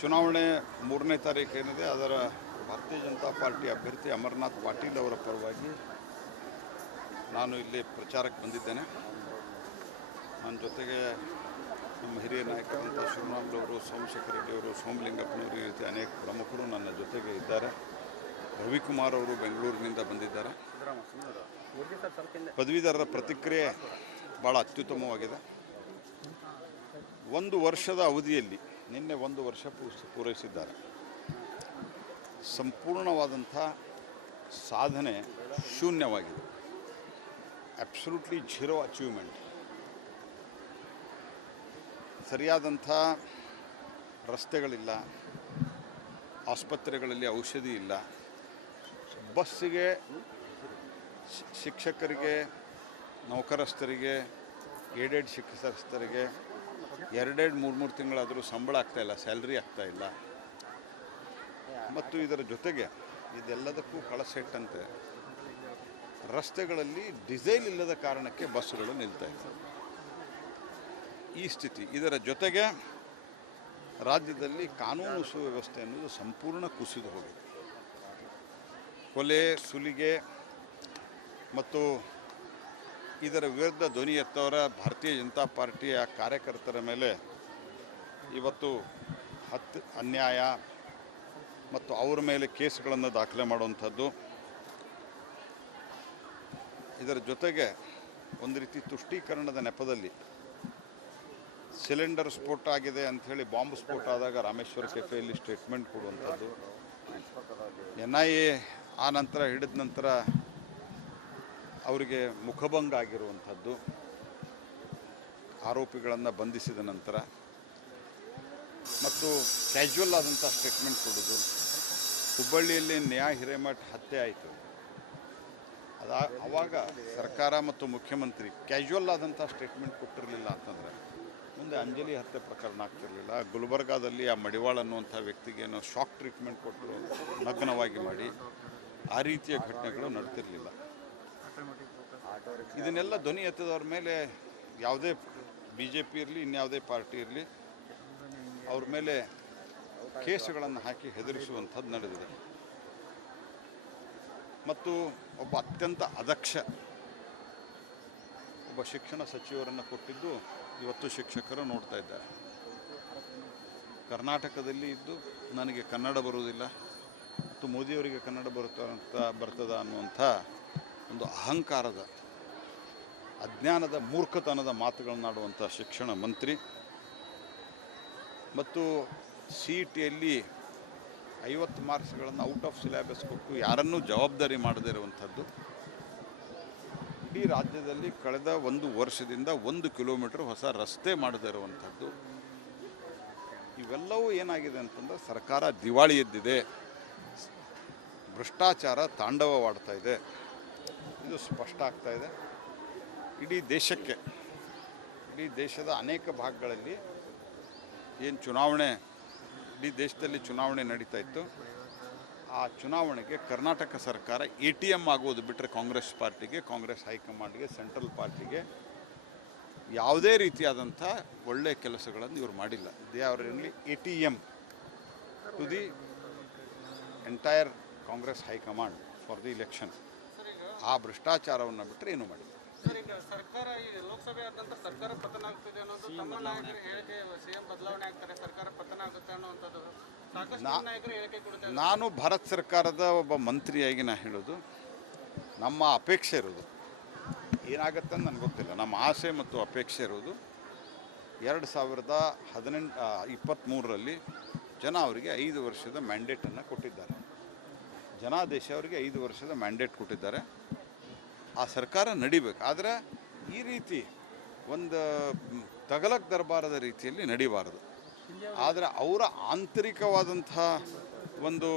ಚುನಾವಣೆ 3ನೇ ತಾರೀಕು ಏನಿದೆ ಅದರ ಭಾರತೀಯ ಜನತಾ ಪಾರ್ಟಿ ಅಭ್ಯರ್ಥಿ ಅಮರನಾಥ್ ಪಾಟೀಲ್ ಅವರ ಪರವಾಗಿ ನಾನು ಇಲ್ಲಿ ಪ್ರಚಾರಕ್ಕೆ ಬಂದಿದ್ದೇನೆ. ನನ್ನ ಜೊತೆಗೆ ನಮ್ಮ ಹಿರಿಯ ನಾಯಕರಂಥ ಶಿವರಾಮುಲವರು, ಸೋಮಶೇಖರ ರೆಡ್ಡಿಯವರು, ಸೋಮಲಿಂಗಪ್ಪನವರು ಈ ರೀತಿ ಅನೇಕ ಪ್ರಮುಖರು ನನ್ನ ಜೊತೆಗೆ ಇದ್ದಾರೆ. ರವಿಕುಮಾರ್ ಅವರು ಬೆಂಗಳೂರಿನಿಂದ ಬಂದಿದ್ದಾರೆ. ಪದವೀಧರರ ಪ್ರತಿಕ್ರಿಯೆ ಭಾಳ ಅತ್ಯುತ್ತಮವಾಗಿದೆ. 1 ವರ್ಷದ ಅವಧಿಯಲ್ಲಿ ನಿನ್ನೆ 1 ವರ್ಷ ಪೂರೈಸಿದ್ದಾರೆ. ಸಂಪೂರ್ಣವಾದಂಥ ಸಾಧನೆ ಶೂನ್ಯವಾಗಿದೆ. Absolutely zero achievement. ಸರಿಯಾದಂಥ ರಸ್ತೆಗಳಿಲ್ಲ, ಆಸ್ಪತ್ರೆಗಳಲ್ಲಿ ಔಷಧಿ ಇಲ್ಲ, ಬಸ್ಸಿಗೆ ಶಿಕ್ಷಕರಿಗೆ, ನೌಕರಸ್ಥರಿಗೆ, ಏಡೆಡ್ ಶಿಕ್ಷಕರಿಗೆ 2-3 ತಿಂಗಳಾದರೂ ಸಂಬಳ ಆಗ್ತಾಯಿಲ್ಲ, ಸ್ಯಾಲ್ರಿ ಆಗ್ತಾಯಿಲ್ಲ. ಮತ್ತು ಇದರ ಜೊತೆಗೆ ಇದೆಲ್ಲದಕ್ಕೂ ಕಳಸೆಟ್ಟಂತೆ ರಸ್ತೆಗಳಲ್ಲಿ ಡೀಸೆಲ್ ಇಲ್ಲದ ಕಾರಣಕ್ಕೆ ಬಸ್ಸುಗಳು ನಿಲ್ತಾಯಿವೆ. ಈ ಸ್ಥಿತಿ. ಇದರ ಜೊತೆಗೆ ರಾಜ್ಯದಲ್ಲಿ ಕಾನೂನು ಸುವ್ಯವಸ್ಥೆ ಅನ್ನೋದು ಸಂಪೂರ್ಣ ಕುಸಿದು ಹೋಗಿದೆ. ಕೊಲೆ, ಸುಲಿಗೆ ಮತ್ತು ಇದರ ವಿರುದ್ಧ ಧ್ವನಿ ಎತ್ತವರ ಭಾರತೀಯ ಜನತಾ ಪಾರ್ಟಿಯ ಕಾರ್ಯಕರ್ತರ ಮೇಲೆ ಇವತ್ತು ಅನ್ಯಾಯ ಮತ್ತು ಅವರ ಮೇಲೆ ಕೇಸ್ಗಳನ್ನು ದಾಖಲೆ ಮಾಡುವಂಥದ್ದು. ಇದರ ಜೊತೆಗೆ ಒಂದು ರೀತಿ ತುಷ್ಟೀಕರಣದ ನೆಪದಲ್ಲಿ ಸಿಲಿಂಡರ್ ಸ್ಫೋಟ ಆಗಿದೆ ಅಂಥೇಳಿ ಬಾಂಬ್ ಸ್ಫೋಟ ಆದಾಗ ರಾಮೇಶ್ವರ ಕೆಫೆಯಲ್ಲಿ ಸ್ಟೇಟ್ಮೆಂಟ್ ಕೊಡುವಂಥದ್ದು. NIA ಆ ನಂತರ ಹಿಡಿದ ನಂತರ ಅವರಿಗೆ ಮುಖಭಂಗ ಆಗಿರುವಂಥದ್ದು, ಆರೋಪಿಗಳನ್ನು ಬಂಧಿಸಿದ ನಂತರ, ಮತ್ತು ಕ್ಯಾಶುವಲ್ ಆದಂಥ ಸ್ಟೇಟ್ಮೆಂಟ್ ಕೊಡೋದು. ಹುಬ್ಬಳ್ಳಿಯಲ್ಲಿ ನ್ಯಾಯ ಹಿರೇಮಠ್ ಹತ್ಯೆ ಆಯಿತು. ಆವಾಗ ಸರ್ಕಾರ ಮತ್ತು ಮುಖ್ಯಮಂತ್ರಿ ಕ್ಯಾಶುವಲ್ ಆದಂಥ ಸ್ಟೇಟ್ಮೆಂಟ್ ಕೊಟ್ಟಿರಲಿಲ್ಲ ಅಂತಂದರೆ ಮುಂದೆ ಅಂಜಲಿ ಹತ್ಯೆ ಪ್ರಕರಣ ಆಗ್ತಿರಲಿಲ್ಲ. ಗುಲ್ಬರ್ಗಾದಲ್ಲಿ ಆ ಮಡಿವಾಳ ಅನ್ನುವಂಥ ವ್ಯಕ್ತಿಗೆ ಏನೋ ಶಾಕ್ ಟ್ರೀಟ್ಮೆಂಟ್ ಕೊಟ್ಟರು, ನಗ್ನವಾಗಿ ಮಾಡಿ, ಆ ರೀತಿಯ ಘಟನೆಗಳು ನಡೆತಿರಲಿಲ್ಲ. ಇದನ್ನೆಲ್ಲ ಧ್ವನಿ ಎತ್ತದವ್ರ ಮೇಲೆ ಯಾವುದೇ BJP ಇರಲಿ, ಇನ್ಯಾವುದೇ ಪಾರ್ಟಿ ಇರಲಿ, ಅವ್ರ ಮೇಲೆ ಕೇಸುಗಳನ್ನು ಹಾಕಿ ಹೆದರಿಸುವಂಥದ್ದು ನಡೆದಿದೆ. ಮತ್ತು ಒಬ್ಬ ಅತ್ಯಂತ ಅದಕ್ಷ ಒಬ್ಬ ಶಿಕ್ಷಣ ಸಚಿವರನ್ನು ಕೊಟ್ಟಿದ್ದು ಇವತ್ತು ಶಿಕ್ಷಕರು ನೋಡ್ತಾ ಇದ್ದಾರೆ. ಕರ್ನಾಟಕದಲ್ಲಿ ಇದ್ದು ನನಗೆ ಕನ್ನಡ ಬರುವುದಿಲ್ಲ ಮತ್ತು ಮೋದಿಯವರಿಗೆ ಕನ್ನಡ ಬರ್ತದ ಅನ್ನುವಂಥ ಒಂದು ಅಹಂಕಾರದ, ಅಜ್ಞಾನದ, ಮೂರ್ಖತನದ ಮಾತುಗಳನ್ನಾಡುವಂಥ ಶಿಕ್ಷಣ ಮಂತ್ರಿ ಮತ್ತು CETಯಲ್ಲಿ 50 ಮಾರ್ಕ್ಸ್ಗಳನ್ನು ಔಟ್ ಆಫ್ ಸಿಲೆಬಸ್ ಕೊಟ್ಟು ಯಾರನ್ನೂ ಜವಾಬ್ದಾರಿ ಮಾಡದೇ ಇರುವಂಥದ್ದು. ಇಡೀ ರಾಜ್ಯದಲ್ಲಿ ಕಳೆದ 1 ವರ್ಷದಿಂದ 1 ಕಿಲೋಮೀಟರ್ ಹೊಸ ರಸ್ತೆ ಮಾಡದೇ ಇರುವಂಥದ್ದು. ಇವೆಲ್ಲವೂ ಏನಾಗಿದೆ ಅಂತಂದರೆ ಸರ್ಕಾರ ದಿವಾಳಿ ಎದ್ದಿದೆ, ಭ್ರಷ್ಟಾಚಾರ ತಾಂಡವವಾಡ್ತಾ ಇದೆ. ಇದು ಸ್ಪಷ್ಟ ಆಗ್ತಾ ಇದೆ. ಇಡೀ ದೇಶಕ್ಕೆ, ಇಡೀ ದೇಶದ ಅನೇಕ ಭಾಗಗಳಲ್ಲಿ ಏನು ಚುನಾವಣೆ, ಇಡೀ ದೇಶದಲ್ಲಿ ಚುನಾವಣೆ ನಡೀತಾ ಇತ್ತು. ಆ ಚುನಾವಣೆಗೆ ಕರ್ನಾಟಕ ಸರ್ಕಾರ ATM ಆಗೋದು ಬಿಟ್ಟರೆ ಕಾಂಗ್ರೆಸ್ ಪಾರ್ಟಿಗೆ, ಕಾಂಗ್ರೆಸ್ ಹೈಕಮಾಂಡ್ಗೆ, ಸೆಂಟ್ರಲ್ ಪಾರ್ಟಿಗೆ ಯಾವುದೇ ರೀತಿಯಾದಂಥ ಒಳ್ಳೆಯ ಕೆಲಸಗಳನ್ನು ಇವರು ಮಾಡಿಲ್ಲ. They are only ATM to the entire Congress high command for the election. ಆ ಭ್ರಷ್ಟಾಚಾರವನ್ನು ಬಿಟ್ಟರೆ ಏನೂ ಮಾಡಿಲ್ಲ. ಸರ್ಕಾರ ಲೋಕಸಭೆ ಆದ ನಂತರ ಸರ್ಕಾರ ಪತನ ಆಗ್ತಿದೆ ಅನ್ನೋದು ತಮ್ಮ ನಾಯಕರ ಹೇಳಿಕೆ, CM ಬದಲಾವಣೆ ಆಗ್ತಾರೆ, ಸರ್ಕಾರ ಪತನ ಆಗುತ್ತೆ ಅನ್ನುವಂಥದ್ದು ಸಾಕಷ್ಟು ನಾಯಕರು ಹೇಳಿಕೆ ಕೊಡ್ತಾರೆ. ನಾನು ಭಾರತ ಸರ್ಕಾರದ ಒಬ್ಬ ಮಂತ್ರಿಯಾಗಿ ನಾನು ಹೇಳೋದು, ನಮ್ಮ ಅಪೇಕ್ಷೆ ಇರೋದು ಏನಾಗುತ್ತೆ ಅಂತ ನನಗೆ ಗೊತ್ತಿಲ್ಲ. ನಮ್ಮ ಆಸೆ ಮತ್ತು ಅಪೇಕ್ಷೆ ಇರೋದು 2023ರಲ್ಲಿ ಜನ ಅವರಿಗೆ 5 ವರ್ಷದ ಮ್ಯಾಂಡೇಟನ್ನು ಕೊಟ್ಟಿದ್ದಾರೆ. ಜನಾದೇಶ ಅವರಿಗೆ 5 ವರ್ಷದ ಮ್ಯಾಂಡೇಟ್ ಕೊಟ್ಟಿದ್ದಾರೆ. ಆ ಸರ್ಕಾರ ನಡಿಬೇಕು. ಆದರೆ ಈ ರೀತಿ ಒಂದು ತಗಲಕ್ ದರ್ಬಾರದ ರೀತಿಯಲ್ಲಿ ನಡಿಬಾರದು. ಆದರೆ ಅವರ ಆಂತರಿಕವಾದಂಥ ಒಂದು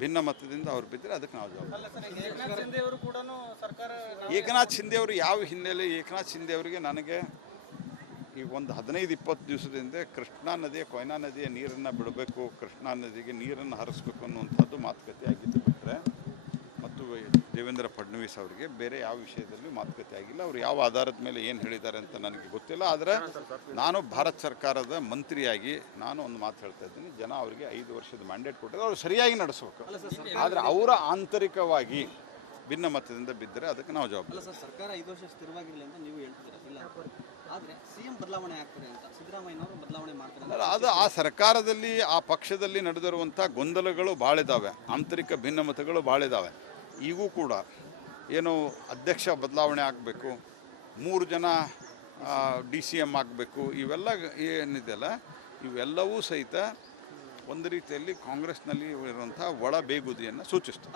ಭಿನ್ನಮತದಿಂದ ಅವ್ರು ಬಿದ್ದರೆ ಅದಕ್ಕೆ ನಾವು ಜವಾಬ್ದಾರಿ. ಏಕನಾಥ್ ಶಿಂದೆ ಅವರು ಯಾವ ಹಿನ್ನೆಲೆ? ಏಕನಾಥ್ ಶಿಂದೆ ಅವರಿಗೆ ನನಗೆ ಈಗ ಒಂದು 15-20 ದಿವಸದಿಂದ ಕೃಷ್ಣಾ ನದಿಯ, ಕೊಯ್ನಾ ನದಿಯ ನೀರನ್ನು ಬಿಡಬೇಕು, ಕೃಷ್ಣಾ ನದಿಗೆ ನೀರನ್ನು ಹರಿಸ್ಬೇಕು ಅನ್ನುವಂಥದ್ದು ಮಾತುಕತೆ ಆಗಿದ್ದು ಬಿಟ್ಟರೆ, ಮತ್ತು ಮತ್ತು ದೇವೇಂದ್ರ ಫಡ್ನವೀಸ್ ಅವರಿಗೆ ಬೇರೆ ಯಾವ ವಿಷಯದಲ್ಲೂ ಮಾತುಕತೆ ಆಗಿಲ್ಲ. ಅವರು ಯಾವ ಆಧಾರದ ಮೇಲೆ ಏನು ಹೇಳಿದ್ದಾರೆ ಅಂತ ನನಗೆ ಗೊತ್ತಿಲ್ಲ. ಆದರೆ ನಾನು ಭಾರತ ಸರ್ಕಾರದ ಮಂತ್ರಿಯಾಗಿ ನಾನು ಒಂದು ಮಾತು ಹೇಳ್ತಾ ಇದ್ದೀನಿ, ಜನ ಅವರಿಗೆ 5 ವರ್ಷದ ಮ್ಯಾಂಡೇಟ್ ಕೊಟ್ಟಿದ್ದಾರೆ, ಅವರು ಸರಿಯಾಗಿ ನಡೆಸಬೇಕು. ಆದರೆ ಅವರ ಆಂತರಿಕವಾಗಿ ಭಿನ್ನಮತದಿಂದ ಬಿದ್ದರೆ ಅದಕ್ಕೆ ನಾವು ಜವಾಬ್ದಾರಿ. ಅಲ್ಲ ಸರ್, ಸರ್ಕಾರ 5 ವರ್ಷ ಸ್ಥಿರವಾಗಿರಲಿ ಅಂತ ನೀವು ಹೇಳ್ತೀರಾ, ಇಲ್ಲ ಆದರೆ ಸಿಎಂ ಬದಲಾವಣೆ ಆಗ್ತಾರೆ ಅಂತ ಸಿದ್ದರಾಮಯ್ಯನವರು ಬದಲಾವಣೆ ಮಾಡ್ತಾರೆ ಅಲ್ಲ, ಅದು ಆ ಸರ್ಕಾರದಲ್ಲಿ ಆ ಪಕ್ಷದಲ್ಲಿ ನಡೆದಿರುವಂಥ ಗೊಂದಲಗಳು ಭಾಳ ಇದ್ದಾವೆ, ಆಂತರಿಕ ಭಿನ್ನಮತಗಳು ಭಾಳ ಇದ್ದಾವೆ. ಈಗೂ ಕೂಡ ಏನು ಅಧ್ಯಕ್ಷ ಬದಲಾವಣೆ ಆಗಬೇಕು, 3 ಜನ DCM ಆಗಬೇಕು, ಇವೆಲ್ಲ ಏನಿದೆಯಲ್ಲ ಇವೆಲ್ಲವೂ ಸಹಿತ ಒಂದು ರೀತಿಯಲ್ಲಿ ಕಾಂಗ್ರೆಸ್ನಲ್ಲಿ ಇರುವಂಥ ಒಳ ಬೇಗುದಿಯನ್ನು ಸೂಚಿಸ್ತದೆ.